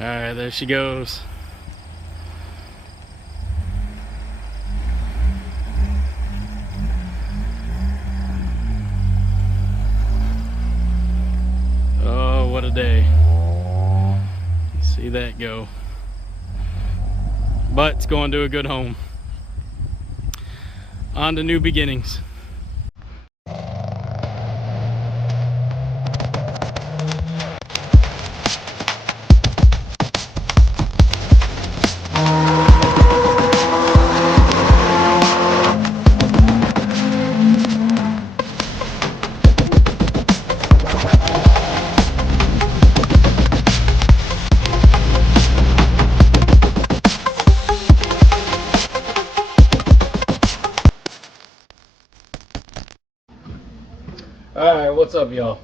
Alright, there she goes. Oh, what a day. See that go. But it's going to a good home. On to new beginnings. Alright, what's up, y'all?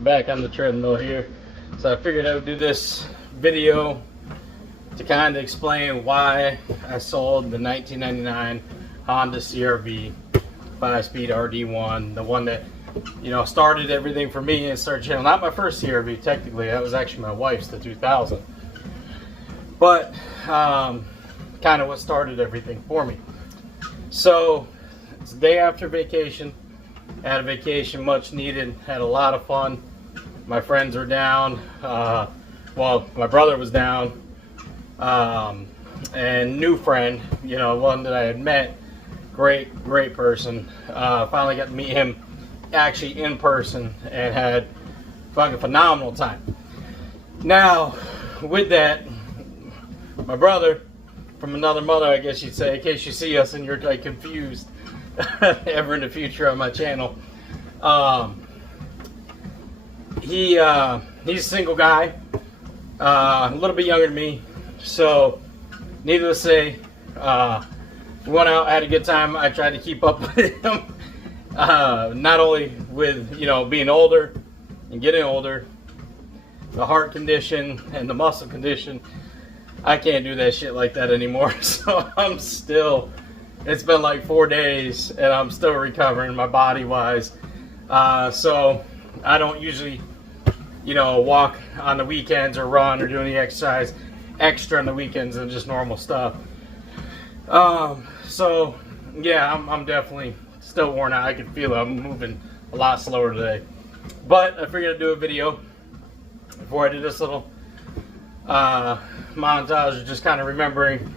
Back on the treadmill here. So I figured I would do this video to kind of explain why I sold the 1999 Honda CR-V 5-speed RD1, the one that, you know, started everything for me and started channel. Not my first CR-V, technically. That was actually my wife's, the 2000. But kind of what started everything for me. So it's the day after vacation. Had a vacation, much needed, had a lot of fun. My friends were down, well, my brother was down, and new friend, you know, one that I had met, great person. Finally got to meet him actually in person and had fucking phenomenal time. Now, with that, my brother, from another mother, I guess you'd say, in case you see us and you're like confused, ever in the future on my channel. He's a single guy, a little bit younger than me, so needless to say, we went out, had a good time. I tried to keep up with him, not only with, you know, being older and getting older, the heart condition and the muscle condition. I can't do that shit like that anymore, so I'm still, it's been like 4 days and I'm still recovering my body wise. So I don't usually, you know, walk on the weekends or run or do any exercise extra on the weekends than just normal stuff. So yeah, I'm definitely still worn out. I can feel it. I'm moving a lot slower today. But I figured I'd do a video before I do this little montage of just kind of remembering,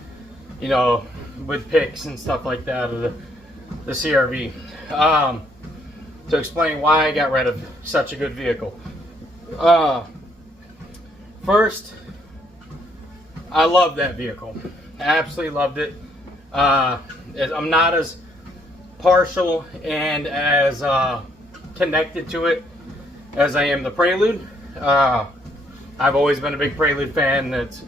you know, with pics and stuff like that of the CR-V, to explain why I got rid of such a good vehicle. First, I love that vehicle. Absolutely loved it. I'm not as partial and as connected to it as I am the Prelude. I've always been a big Prelude fan. That's,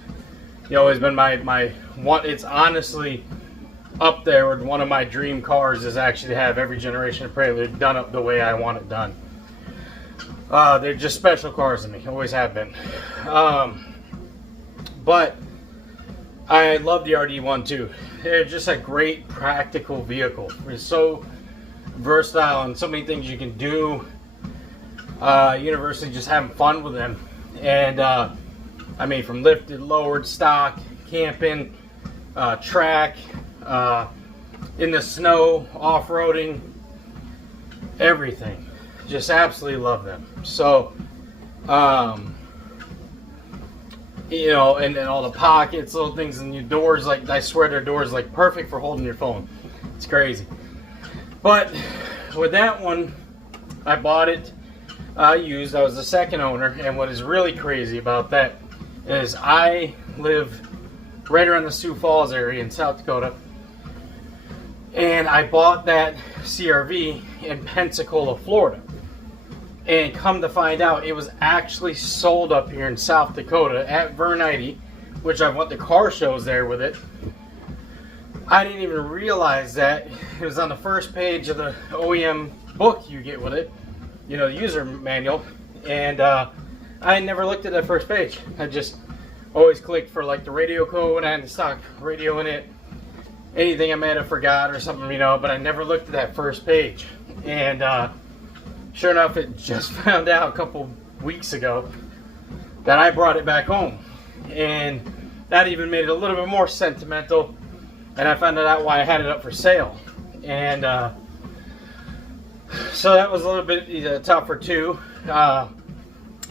you know, always been my one. It's honestly up there with one of my dream cars, is actually to have every generation of Prelude done up the way I want it done. They're just special cars to me, always have been. But I love the RD1 too. They're just a great practical vehicle. It's so versatile and so many things you can do. Universally, just having fun with them. And I mean, from lifted, lowered, stock, camping, track, in the snow, off-roading, everything. Just absolutely love them. So, you know, and all the pockets, little things in your doors, like, I swear their doors like perfect for holding your phone. It's crazy. But with that one, I bought it used. I was the second owner, and what is really crazy about that is I live right around the Sioux Falls area in South Dakota, and I bought that CR-V in Pensacola, Florida. And come to find out, it was actually sold up here in South Dakota at Vernite, which I went to car shows there with it. I didn't even realize that it was on the first page of the OEM book you get with it, you know, the user manual. And I never looked at that first page. I just always clicked for like the radio code and the stock radio in it. Anything I might have forgot or something, you know, but I never looked at that first page. And sure enough, it just found out a couple weeks ago that I brought it back home. and that even made it a little bit more sentimental. And I found out why I had it up for sale, and so that was a little bit tougher too. But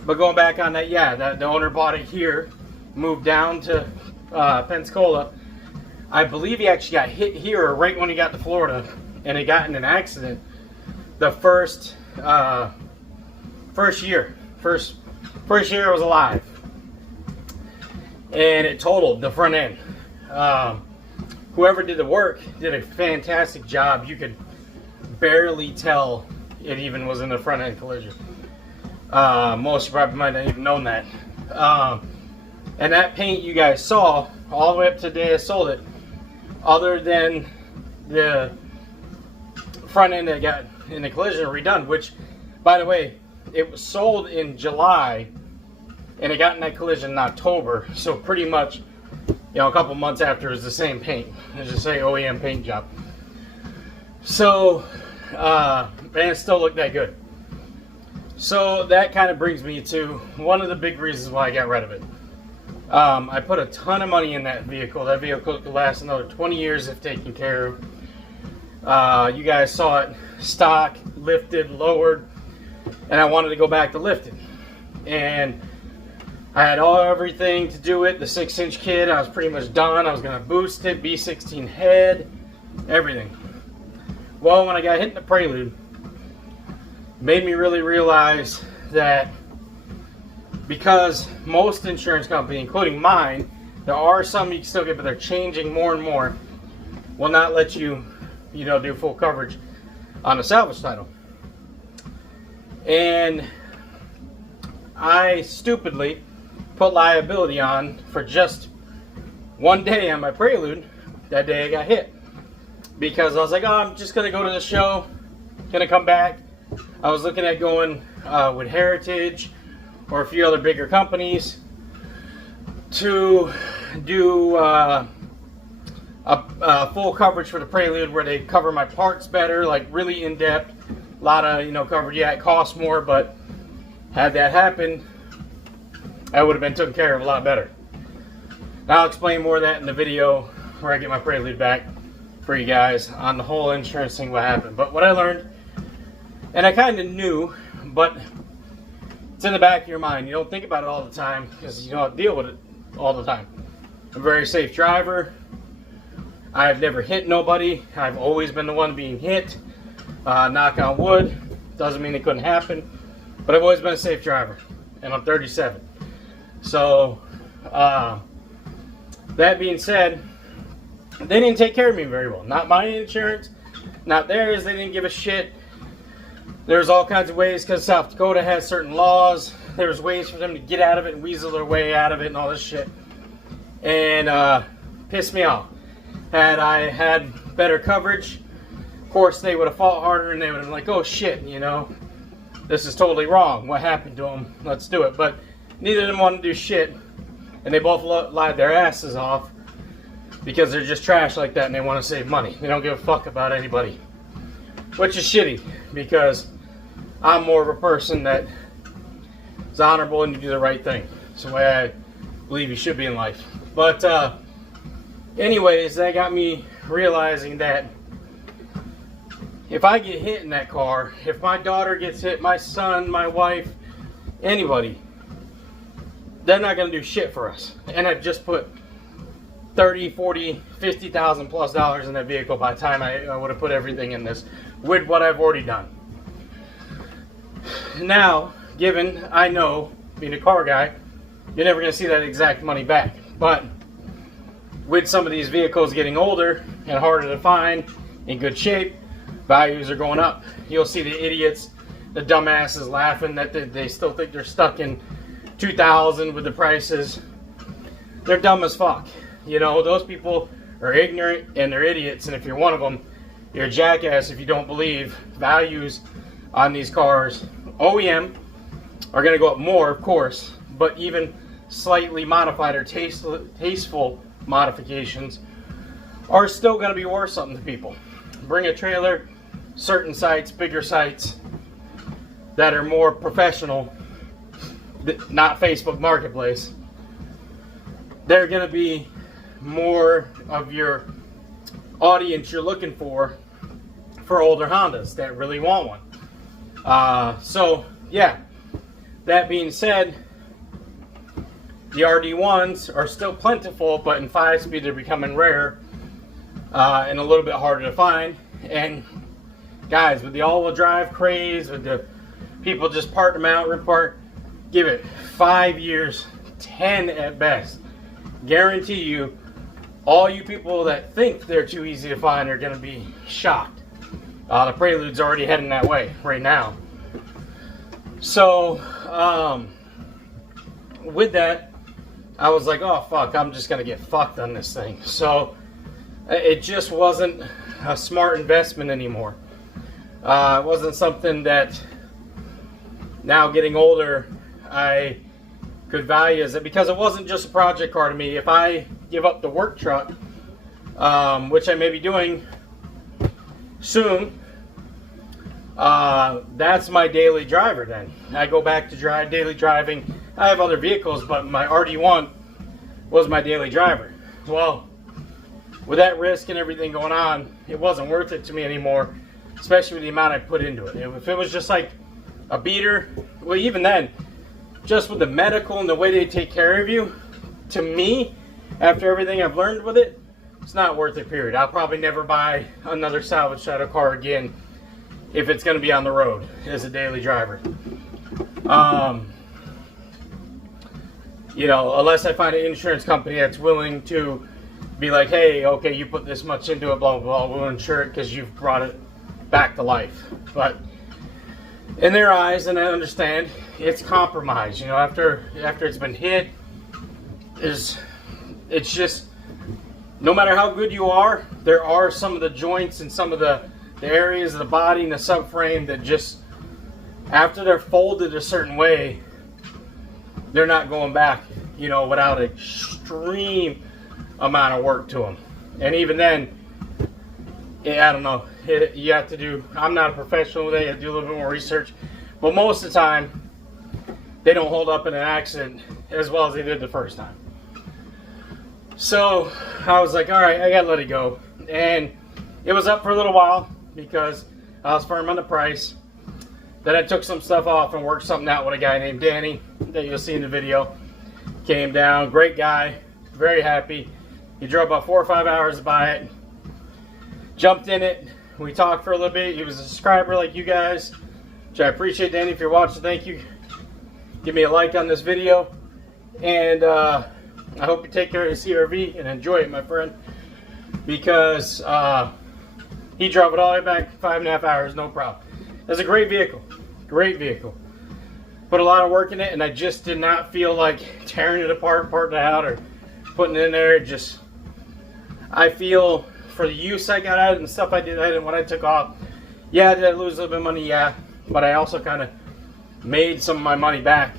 going back on that, yeah, the owner bought it here, moved down to Pensacola. I believe he actually got hit here right when he got to Florida, and he got in an accident the first year I was alive, and it totaled the front end. Whoever did the work did a fantastic job. You could barely tell it even was in the front end collision. Most probably might not even known that. And that paint you guys saw all the way up to the day I sold it, other than the front end that got in the collision redone, which, by the way, it was sold in July and it got in that collision in October, so pretty much, you know, a couple months after, it was the same paint. Let's just say OEM paint job. So, and it still looked that good. So that kind of brings me to one of the big reasons why I got rid of it. I put a ton of money in that vehicle. That vehicle could last another 20 years if taken care of. You guys saw it stock, lifted, lowered, and I wanted to go back to lifted. And I had everything to do it. The 6-inch kit, I was pretty much done. I was going to boost it, B16 head, everything. Well, when I got hit in the Prelude, it made me really realize that because most insurance companies, including mine, there are some you can still get, but they're changing more and more, will not let you, you know, do full coverage on a salvage title. And I stupidly put liability on for just one day on my Prelude. That day I got hit, because I was like, oh, I'm just gonna go to the show, gonna come back. I was looking at going with Heritage or a few other bigger companies to do a full coverage for the Prelude, where they cover my parts better, like really in depth. A lot of, you know, coverage. Yeah, it costs more, but had that happen, I would have been taken care of a lot better. I'll explain more of that in the video where I get my Prelude back for you guys on the whole insurance thing, what happened. But what I learned, and I kind of knew, but it's in the back of your mind. You don't think about it all the time because you don't deal with it all the time. I'm a very safe driver. I've never hit nobody. I've always been the one being hit. Knock on wood. Doesn't mean it couldn't happen. But I've always been a safe driver. And I'm 37. So, that being said, they didn't take care of me very well. Not my insurance, not theirs. They didn't give a shit. There's all kinds of ways, because South Dakota has certain laws. There's ways for them to get out of it and weasel their way out of it and all this shit. And pissed me off. Had I had better coverage, of course they would have fought harder and they would have been like, oh shit, you know, this is totally wrong. What happened to them? Let's do it. But neither of them wanted to do shit. And they both lied their asses off because they're just trash like that and they want to save money. They don't give a fuck about anybody. Which is shitty, because I'm more of a person that is honorable and you do the right thing. It's the way I believe you should be in life. But anyways, that got me realizing that if I get hit in that car, if my daughter gets hit, my son, my wife, anybody, they're not going to do shit for us. And I've just put 30, 40, 50,000 plus dollars in that vehicle by the time I would have put everything in this with what I've already done. Now, given I know, being a car guy, you're never going to see that exact money back. But with some of these vehicles getting older and harder to find, in good shape, values are going up. You'll see the idiots, the dumbasses laughing that they still think they're stuck in 2000 with the prices. They're dumb as fuck. You know, those people are ignorant and they're idiots, and if you're one of them, you're a jackass if you don't believe values on these cars, OEM, are going to go up more, of course, but even slightly modified or tasteful modifications are still going to be worth something to people. Bring a trailer, certain sites, bigger sites that are more professional, not Facebook Marketplace, they're going to be more of your audience you're looking for older Hondas that really want one. So yeah, that being said, the RD1s are still plentiful, but in 5-speed they're becoming rare and a little bit harder to find. And guys, with the all-wheel drive craze, with the people just part them out, repart, give it 5 years, 10 at best. Guarantee you, all you people that think they're too easy to find are going to be shocked. The Prelude's already heading that way right now. So, with that, I was like, oh fuck, I'm just going to get fucked on this thing. So, it just wasn't a smart investment anymore. It wasn't something that, now getting older, I could value as it, because it wasn't just a project car to me. If I give up the work truck, which I may be doing soon, that's my daily driver then. I go back to daily driving. I have other vehicles, but my RD1 was my daily driver. Well, with that risk and everything going on, it wasn't worth it to me anymore, especially with the amount I put into it. If it was just like a beater, well, even then, just with the medical and the way they take care of you, to me, after everything I've learned with it, it's not worth it, period. I'll probably never buy another salvage title car again if it's going to be on the road as a daily driver. You know, unless I find an insurance company that's willing to be like, hey, okay, you put this much into it, blah, blah, blah, we'll insure it because you've brought it back to life. But in their eyes, and I understand, it's compromise. You know, after it's been hit, it's just, no matter how good you are, there are some of the joints and some of the areas of the body and the subframe that just, after they're folded a certain way, they're not going back, you know, without an extreme amount of work to them. And even then, I don't know, you have to do, I'm not a professional with it, you have to do a little bit more research, but most of the time, they don't hold up in an accident as well as they did the first time. So, I was like, alright, I gotta let it go. And it was up for a little while, because I was firm on the price. Then I took some stuff off and worked something out with a guy named Danny that you'll see in the video. Came down, great guy, very happy. He drove about 4 or 5 hours to buy it. Jumped in it. We talked for a little bit. He was a subscriber like you guys, which I appreciate. Danny, if you're watching, thank you. Give me a like on this video. And I hope you take care of your CRV and enjoy it, my friend. Because he drove it all the way back 5.5 hours, no problem. It's a great vehicle. Great vehicle. Put a lot of work in it, and I just did not feel like tearing it apart, parting it out, or putting it in there. Just, I feel for the use I got out of it and stuff I did when I took off, yeah, did I lose a little bit of money? Yeah. But I also kind of made some of my money back.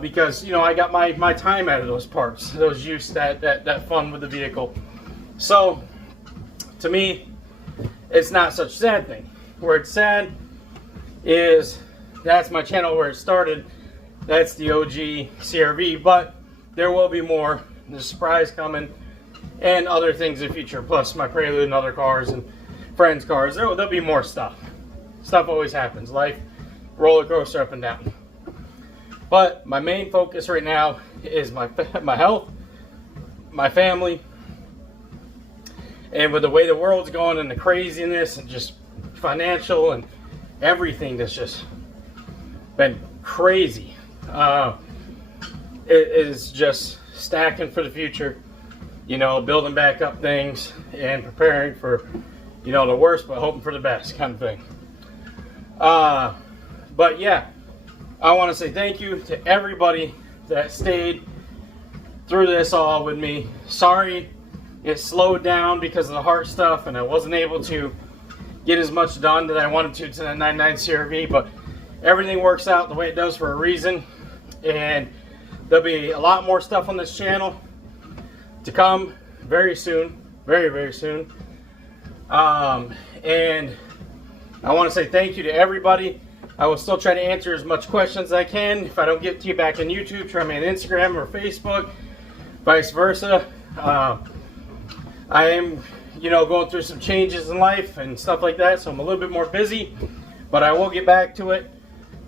Because, you know, I got my time out of those parts, those use, that fun with the vehicle. So, to me, it's not such a sad thing. Where it's sad is that's my channel where it started. That's the OG CRV, but there will be more. There's a surprise coming and other things in the future, plus my Prelude and other cars and friends' cars. There'll be more stuff. Stuff always happens. Life, roller coaster up and down. But my main focus right now is my health, my family, and with the way the world's going and the craziness and just financial and everything that's just been crazy. It is just stacking for the future, you know, building back up things and preparing for, you know, the worst but hoping for the best kind of thing. But yeah, I want to say thank you to everybody that stayed through this all with me. Sorry it slowed down because of the heart stuff and I wasn't able to get as much done that I wanted to the 99 CRV, but everything works out the way it does for a reason, and there'll be a lot more stuff on this channel to come very soon, very, very soon. And I want to say thank you to everybody. I will still try to answer as much questions as I can. If I don't get to you back on YouTube, try me on Instagram or Facebook. vice versa. I am, going through some changes in life and stuff like that, so I'm a little bit more busy, but I will get back to it,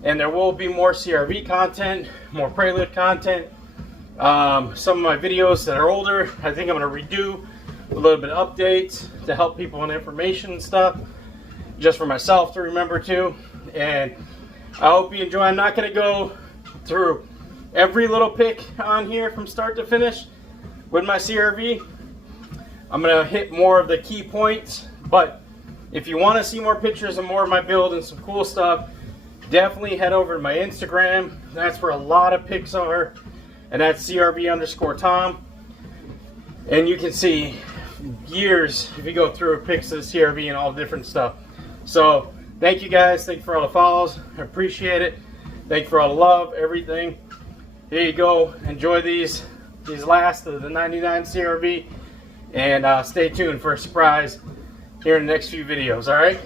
and there will be more CRV content, more Prelude content. Some of my videos that are older, I think I'm going to redo a little bit of updates to help people with information and stuff, just for myself to remember too. And I hope you enjoy. I'm not going to go through every little pick on here from start to finish with my CRV. I'm going to hit more of the key points, but if you want to see more pictures and more of my build and some cool stuff, definitely head over to my Instagram. That's where a lot of pics are, and that's CRV_Tom. And you can see years if you go through pics of the CRV and all different stuff. So thank you guys. Thank you for all the follows. I appreciate it. Thank you for all the love, everything. Here you go. Enjoy these last of the 99 CRV, and stay tuned for a surprise here in the next few videos. All right.